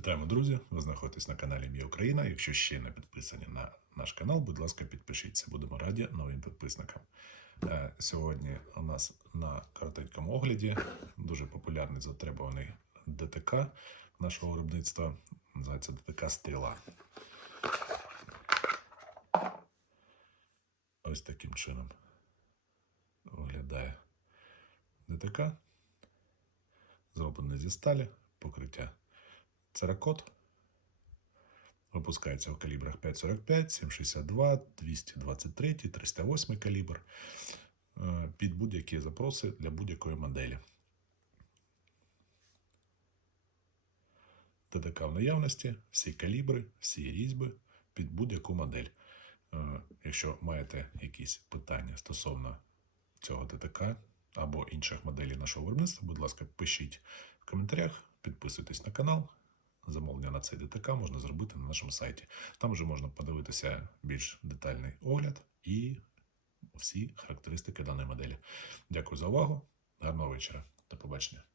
Вітаємо, друзі! Ви знаходитесь на каналі Мій Україна. Якщо ще не підписані на наш канал, будь ласка, підпишіться. Будемо раді новим підписникам. Е, Сьогодні у нас на коротенькому огляді дуже популярний затребуваний ДТК нашого виробництва. Називається ДТК Стріла. Ось таким чином виглядає ДТК. Зроблений зі сталі, покриття церакот. Випускається в калібрах 5,45, 7,62, 223, 308 калібр е, під будь-які запроси для будь-якої моделі. ТТК в наявності, всі калібри, всі різьби під будь-яку модель. Е, Якщо маєте якісь питання стосовно цього ТТК або інших моделей нашого виробництва, будь ласка, пишіть в коментарях, підписуйтесь на канал. Замовлення на цей ДТК можна зробити на нашому сайті. Там вже можна подивитися більш детальний огляд і всі характеристики даної моделі. Дякую за увагу. Гарного вечора. До побачення.